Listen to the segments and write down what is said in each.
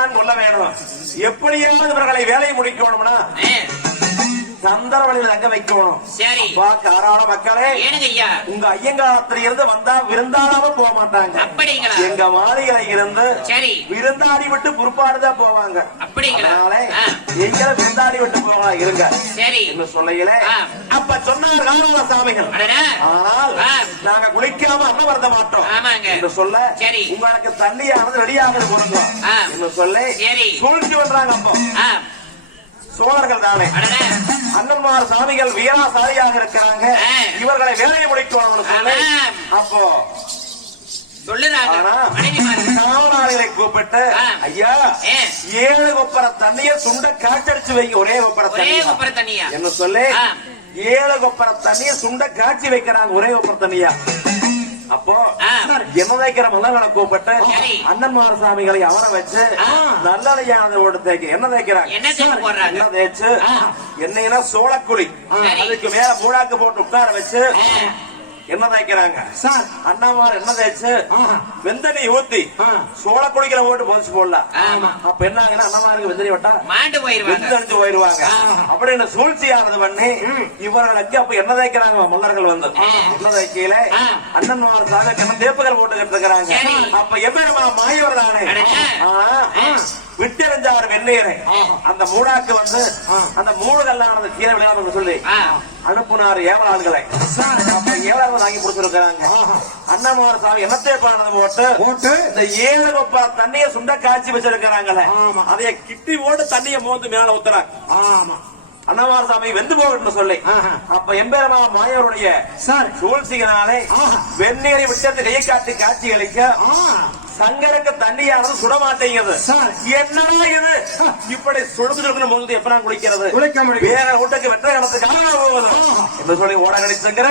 தான் கொள்ள வேணும் எப்படியாவது இவர்களை வேலையை முடிக்கணும்னா ஏ, சந்தர வழியில் தங்க வைக்கணும். சரி. காராள மக்களே உங்க ஐயங்காலத்துல இருந்து வந்தா விருந்தாடாம போக மாட்டாங்க. அப்படிங்களா? எங்க மாளிகளை இருந்து சரி. விருந்தாடி விட்டு பொறுப்பாடுதான் போவாங்க. அப்படிங்களா? அதனால எங்க விருந்தாடி விட்டு போகலாம் இருங்க. சரி. என்று சொல்லையில. அப்ப சொன்னார் காரண சாமிகள். ஆனால். நாங்க குளிக்காம அன்னம் வருந்த மாட்டோம். என்று சொல்ல சரி. உங்களுக்கு தண்ணியானது கொடுங்க ஆ. என்று சொல்லி சரி. சூழ்ச்சி பண்றாங்க அப்போ. சோழர்கள் தானே. அண்ணன்மார் சாமிகள் வீராசாரியாக இருக்கிறாங்க. இவர்களை வேலையை ஆமாம். அப்போ கூப்பிட்டு. ஐயா. ஏழு கொப்பர தண்ணிய சுண்ட காய்ச்சடிச்சு வைங்க ஒரே கொப்பர தண்ணியா என்ன சொல்லி. ஏழு கொப்பர தண்ணிய சுண்ட காய்ச்சி வைக்கிறாங்க ஒரே கொப்பர தண்ணியா. என்ன வைக்கிற மன்னர்களை கூப்பிட்டு. அண்ணன்மார் சாமிகளை அவர வச்சு ஓட்டு தேய்க்க என்ன தேய்க்கிறாங்க என்ன தேய்ச்சு. என்னைனா சோளக்குழி. அதுக்கு மேல மூடாக்கு போட்டு உட்கார வச்சு என்ன தேய்க்கிறாங்க? சார். அண்ணாமார் என்ன தேய்ச்சு? ஆஹா. வெந்தனி ஊத்தி. சோள குடிக்கிற ஓட்டு போடலாம் ஆமா. அப்ப என்ன ஆகுன்னா அண்ணாமாருக்கு வெந்தனி வட்டா மாண்டு போயிருவாங்க. வெந்தணிஞ்சு போயிருவாங்க. அப்படின்னு சூழ்ச்சியானது பண்ணி இவர்களுக்கு அப்ப என்ன தேய்க்கிறாங்க? மல்லர்கள் வந்து. என்ன தேய்க்கையில? ஆ. அண்ணன்மார் சாக கண்ண தேப்புகள் போட்டுக்கிட்டு இருக்கிறாங்க. அப்ப எவ்வளவு மாயவர் தானே விட்டெறிஞ்சார் வெந்நீரை அந்த மூடாக்கு வந்து அந்த மூணு கல்லானது கீழே விளையாடுறது சொல்லி அனுப்புனார் ஏவலாள்களை. ஏழாவது வாங்கி கொடுத்திருக்கிறாங்க. அண்ணமார் சாமி என்னத்தே பானது போட்டு போட்டு இந்த ஏழு கொப்பா தண்ணிய சுண்ட காய்ச்சி வச்சிருக்கிறாங்களே. அதைய கிட்டி போட்டு தண்ணிய மோந்து மேல ஊத்துறாங்க. ஆமா. அண்ணமார் சாமி வெந்து போகட்டும் சொல்லி. அப்ப எம்பெருமா மாயவருடைய சூழ்ச்சிகளாலே. வெந்நீரை விட்டு கையை காட்டி காட்சி அளிக்க சங்கருக்கு தண்ணியானது சுட மாட்டேங்குது சார். என்னடா இது? இப்படி சுடுத்து சுடுக்கணும் போது எப்ப நான் குளிக்கிறது. வேற வீட்டுக்கு வெற்ற கடத்துக்காக போகுது. என்று சொல்லி ஓட கடிச்சுங்கிற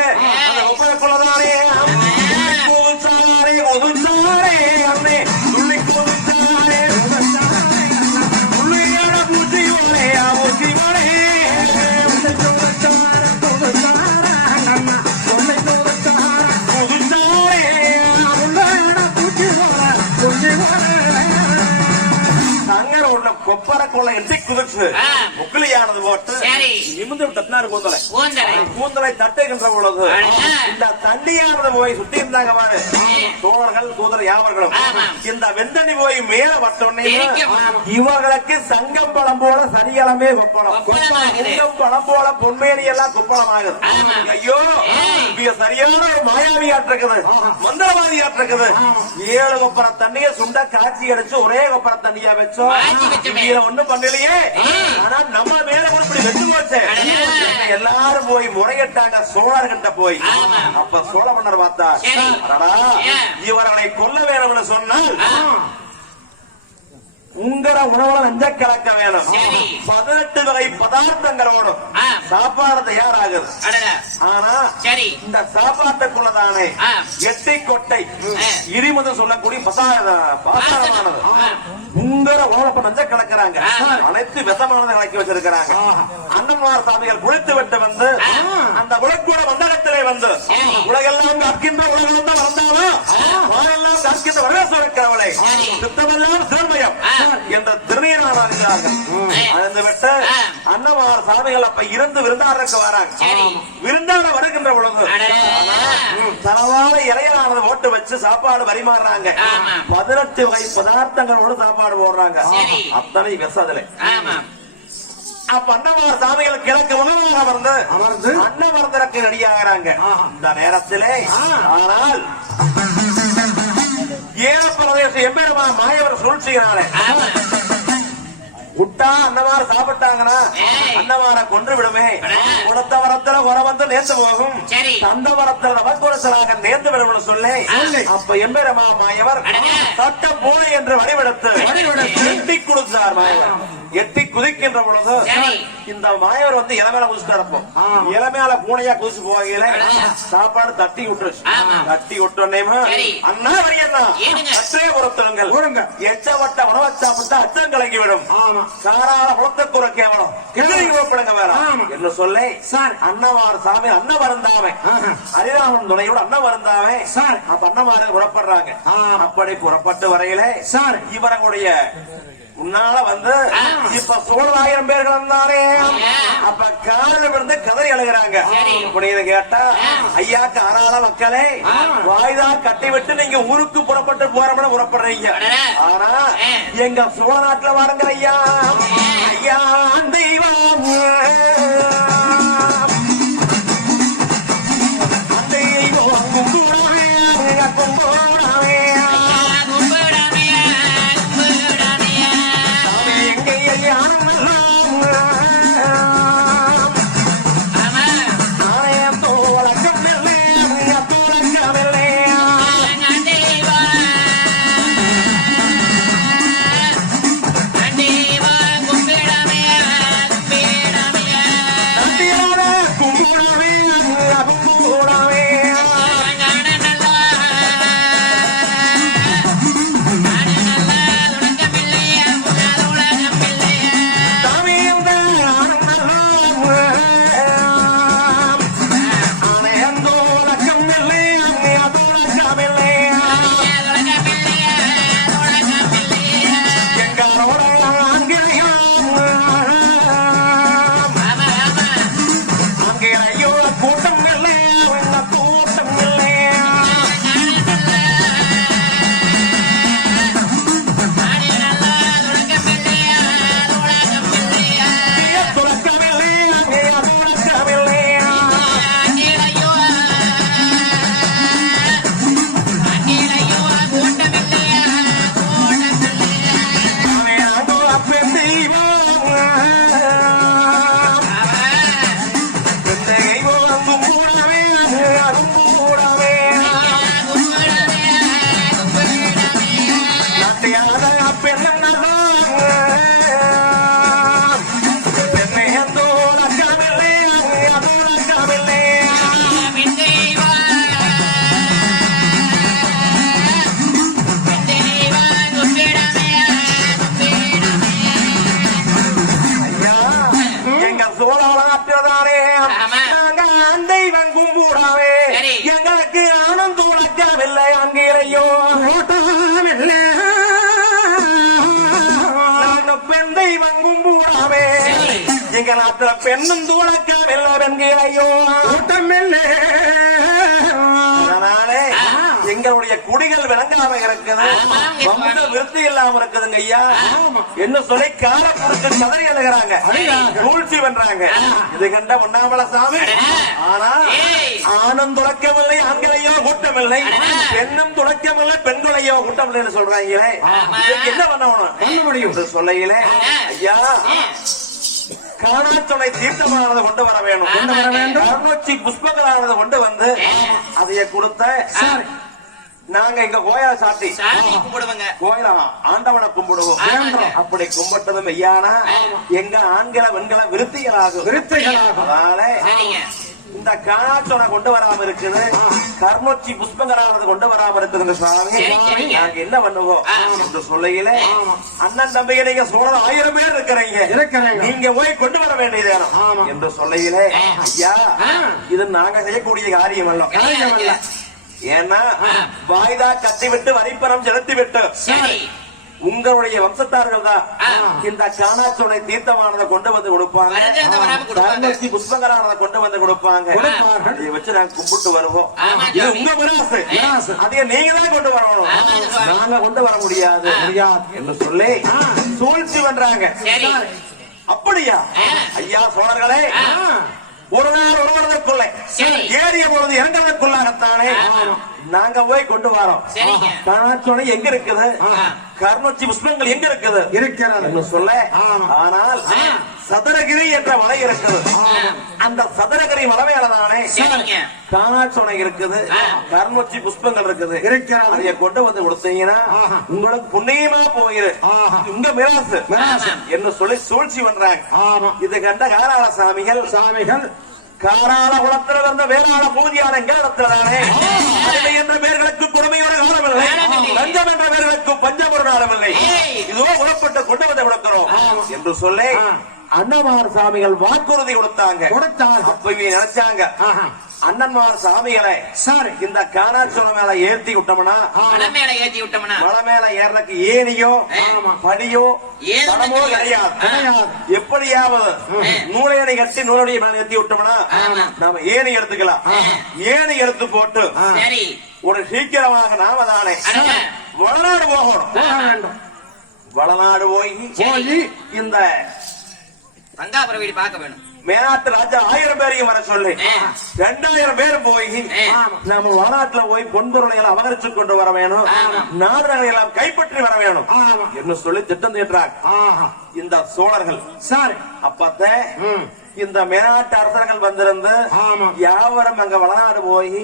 அந்த ஒப்பனைக்குள்ளதானே கூச்சாரே எட்டி குதிச்சு ஆ. முக்கிலியானது போட்டு சரி. நிமிந்து தட்டினாரு கூந்தலை கூந்தலை கூந்தலை தட்டுகின்ற பொழுது. இந்த தண்ணியானது போய் சுத்தி இருந்தாங்க பாரு தோழர்கள் கூதர் யாவர்களும். இந்த வெந்தனி போய் மேல வட்டோன்னே. இவர்களுக்கு சங்கம் பழம் போல சனிக்கிழமே கொப்பளம். சங்கம் பழம் போல பொன்மேனி எல்லாம் கொப்பளம் ஆகுது. ஐயோ. இவங்க சரியான ஒரு மாயாவி ஆட்டிருக்குது மந்திரவாதி ஆட்டிருக்குது ஏழு கொப்பர தண்ணிய சுண்ட காட்சி அடிச்சு ஒரே கொப்பர தண்ணியா வச்சோம் ஒண்ணும் பண்ணலையே. ஆனா நம்ம மேல இப்படி வெச்சு போச்சு. எல்லாரும் போய் முறையிட்டாங்க சோழர்கிட்ட போய். அப்ப சோழ மன்னர் பார்த்தா ஏன்? இவர்களை கொல்ல வேணும்னு சொன்னால் ஆ, உங்கர உணவுல நஞ்ச கலக்க வேணும். பதினெட்டு வகை பதார்த்தங்களோடும். சாப்பாடு தயாராகுது. ஆனா இந்த சாப்பாட்டுக்குள்ளதானே. எட்டை கொட்டை. இரிமுதம் சொல்லக்கூடிய பசா- உங்கர உணவுல நஞ்ச கலக்கிறாங்க. அனைத்து விஷமானதை கலக்கி வச்சிருக்கிறாங்க அண்ணன்மார் சாமிகள் குளித்து விட்டு வந்து அந்த உலக்கூட மண்டலத்திலே வந்து. உலகெல்லாம் கற்கின்ற உலகம் தான் வந்தாலும் வானெல்லாம் கற்கின்ற வரவேசம் இருக்கிறவளை. சித்தமெல்லாம் சிறுமயம். என்ற திருநீரான இருக்கிறார்கள். சாமிகள் அப்ப இருந்து விருந்தாடற்கு வராங்க. விருந்தாட வருகின்ற பொழுது. தரவான இலையனானது ஓட்டு வச்சு சாப்பாடு பரிமாறுறாங்க. பதினெட்டு வகை பதார்த்தங்களோட சாப்பாடு போடுறாங்க. அத்தனை விஷதில்லை ஆமாம் அப்ப அன்னமார் சாமிகள் கிழக்கு முகமாக அமர்ந்து அமர்ந்து அன்னமர்ந்தரக்கு ரெடியாகிறாங்க. இந்த நேரத்திலே. ஆனால் ஏழ பிரதேச எம்பெருமா மாயவர் சூழ்ச்சியினாலே ஆமாம் விட்டா அன்னமார சாப்பிட்டாங்கன்னா ஏய். அன்னமார கொன்று விடுமே. கொடுத்த வரத்துல வந்து நேர்ந்து போகும் சரி. தந்த வரத்துல நவக்குரசலாக நேர்ந்து விடும்னு சொல்லி. அப்ப எம்பெருமா மாயவர். சட்ட பூனை என்று வடிவெடுத்து. வெட்டி கொடுத்தார் மாயவர் எட்டி குதிக்கின்ற பொழுது. இந்த மாயவர் வந்து இளமேல குதிச்சுட்டு இருப்போம் ஆமா. இளமேல பூனையா குதிச்சு போகையில. சாப்பாடு தட்டி விட்டுருச்சு. தட்டி விட்டோன்னேமா சரி. அண்ணா வரியண்ணா புறத்துங்கள் ஊருங்க. எச்சவட்ட உணவை சாப்பிட்டு அச்சம் கலங்கி விடும் ஆமா சாராள குளத்துக்குற கேவலம். என்று சொல்லி சார். அன்னவார் சாமி அன்ன வருந்தாமே ஆஹா. ஹரிராமன் துணையோட அன்ன வருந்தாமே சார். அப்ப அன்னமாரு புறப்படுறாங்க. அப்படி புறப்பட்டு வரையிலே சார். இவர்களுடைய உன்னால வந்து. இப்ப சோழாயிரம் பேர்கள் வந்தாரே. அப்ப காலில் விழுந்து கதறி அழுகிறாங்க. அப்படின்னு கேட்டா ஐயாக்கு ஆறாள மக்களே. வாய்தா கட்டி விட்டு நீங்க ஊருக்கு புறப்பட்டு போறோம்னு புறப்படுறீங்க. ஆனா. எங்க சோழ நாட்டுல வாருங்க ஐயா ஐயா ஓட்டமில்லை நாங்க பெண் தெய்வம் கும்பிடாவே சரி. எங்க நாட்டுல பெண்ணும் துளக்கமில்லை வெண்கிறையோ ஓட்டமில்லை அதனாலே ஆ. எங்களுடைய குடிகள் விளங்காம இருக்குது வம்ச. விருத்தி இல்லாம இருக்குதுங்க ஐயா என்ன சொல்லி கால புடிச்சு கதறி எழுகிறாங்க. சூழ்ச்சி பண்றாங்க இது கண்ட பொன்னாமல சாமி. ஆனா. ஆணும் துளக்கமில்லை ஆண்களையோ கூட்டமில்லை. பெண்ணும் துளக்கமில்லை பெண்களையோ கூட்டமில்லைன்னு சொல்றாங்களே. இதுக்கு என்ன பண்ண முடியும் சொல்லையிலே. ஐயா காணாச்சொலை தீர்த்தமானது கொண்டு வர வேணும் கொண்டு வர வேண்டும். புஷ்பங்களானது கொண்டு வந்து. அதைய கொடுத்த. நாங்க எங்க கோயில சாமி கும்பிடுவாங்க கோயில ஆண்டவனை கும்பிடுவோம். அப்படி கும்பிட்டது மெய்யானா எங்க ஆண்கள வெண்கள விருத்திகளாகும் விருத்திகளாகும். அதனால இந்த காணாச்சொனை கொண்டு வராம இருக்குது கர்மோச்சி புஷ்பங்களானது கொண்டு வராம இருக்குதுங்க சரிங்க. நாங்க என்ன பண்ணுவோம். என்று சொல்லையில அண்ணன் தம்பிங்க நீங்க சோழர் ஆயிரம் பேர் இருக்கிறீங்க இருக்கிறீங்க. நீங்க போய் கொண்டு வர வேண்டியது. என்று சொல்லையிலே. ஐயா. இது நாங்க செய்யக்கூடிய காரியம் அல்ல காரியம் அல்ல. ஏன்னா. வாய்தா கட்டி விட்டு வரிப்பணம் செலுத்தி விட்டு சரி. உங்களுடைய வம்சத்தார்கள் தான். இந்த காணாச்சோனை தீர்த்தமானதை கொண்டு வந்து கொடுப்பாங்க. புஷ்பகரானதை கொண்டு வந்து கொடுப்பாங்க. அதை வச்சு நாங்க கும்பிட்டு வருவோம். இது. உங்க மிராசு மிராசு. அதையே நீங்க தான் கொண்டு வரணும். நாங்க கொண்டு வர முடியாது. முடியாது. என்று சொல்லி சூழ்ச்சி பண்றாங்க அப்படியா. ஐயா சோழர்களே. ஒரு நாள் ஒருவனதற்குள்ளே. ஏறிய பொழுது இறங்குவதற்குள்ளாகத்தானே ஆமா. நாங்க போய் கொண்டு வரோம். காணாச்சோனை எங்க இருக்குது. கருணொச்சி புஷ்பங்கள் எங்க இருக்குது இருக்கிறது சொல்ல. ஆனால். சதுரகிரி என்ற மலை இருக்குது அந்த சதுரகிரி மலை மேலதானே காணாச்சோனை இருக்குது. கருணொச்சி புஷ்பங்கள் இருக்குது இருக்கிறது. அதைய கொண்டு வந்து கொடுத்தீங்கன்னா ஆஹா. உங்களுக்கு புண்ணியமா போயிரு ஆஹா. உங்க மிராசு. என்று சொல்லி சூழ்ச்சி பண்றாங்க ஆமா இது கண்ட காராள சாமிகள் சாமிகள் காராள குளத்தில் இருந்த வேளாள பூஜையான எங்காலத்திலானே அடிமை என்ற பேர்களுக்கு கொடுமையோட காலமில்லை காலமில்லை. பஞ்சம் என்ற பேர்களுக்கு பஞ்சம் ஒரு நாளமில்லை ஏய். இதுவோ உடப்பட்டு கொண்டு வந்து கொடுக்கிறோம் என்று சொல்லி ஆ. அன்னமார் சாமிகள் வாக்குறுதி கொடுத்தாங்க கொடுத்தார்கள் அப்ப இவங்க நினைச்சாங்க. அண்ணன்மார் சாமிகளை சரி இந்த காணாச்சோளம் மேல ஏத்தி விட்டோம்னா மலை மேல ஏத்தி விட்டோம்னா. மலை மேல ஏறக்கு ஏனியோ ஆமா. படியோ தடமோ கிடையாது. எப்படியாவது நூலையணை கட்டி நூலடைய மேல ஏத்தி விட்டோம்னா. நாம ஏணி எடுத்துக்கலாம். ஏணி எடுத்து போட்டு ஒரு சீக்கிரமாக நாம தானே. வளநாடு போகணும். வளநாடு போய் போய் இந்த ரங்காபுர வீடு பார்க்க வேணும். மேனாட்டு ராஜா ஆயிரம் பேரையும் வர சொல்லி. ரெண்டாயிரம் பேரும் போய் ஆ. நாம வளநாட்டுல போய் பொன்பொருளை எல்லாம் அபகரிச்சு கொண்டு வர வேணும். நாடுகளை எல்லாம் கைப்பற்றி வர வேணும் என்று சொல்லி திட்டம் தீட்டுறாங்க இந்த சோழர்கள் சரி அப்பத்தே இந்த மேனாட்டு அரசர்கள் வந்திருந்து. யாவரும் அங்க வளநாடு போய்.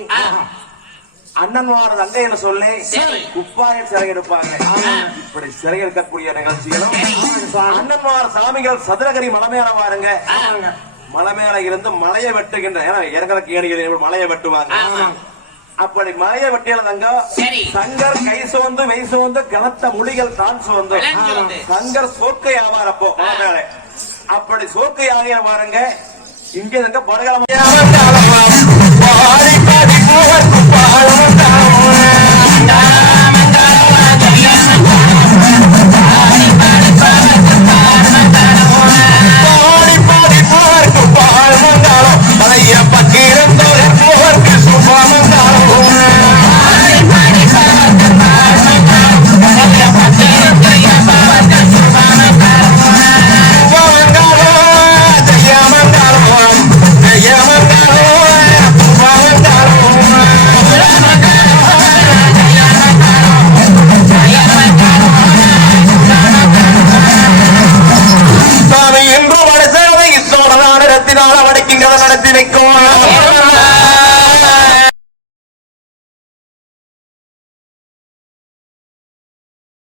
அண்ணன்மார் தங்கைன்னு சொல்லி. குப்பாய சிறை எடுப்பாங்க. இப்படி சிறை எடுக்கக்கூடிய நிகழ்ச்சிகளும். அண்ணன்மார் சாமிகள் சதுரகிரி மலை மேல வாருங்க. மலை மேல இருந்து மலையை வெட்டுகின்ற ஏன்னா இறங்குறக்கு ஏணிகள் மலையை வெட்டுவாங்க. அப்படி மலையை வெட்டியல தங்க சரி. சங்கர் கை சோர்ந்து மெய் சோர்ந்து கனத்த மொழிகள் தான் சோர்ந்து. சங்கர் சோர்க்கை ஆவார் அப்போ மலை அப்படி சோர்க்கை ஆகிய பாருங்க இங்க தங்க படுகளம் சாமி என்று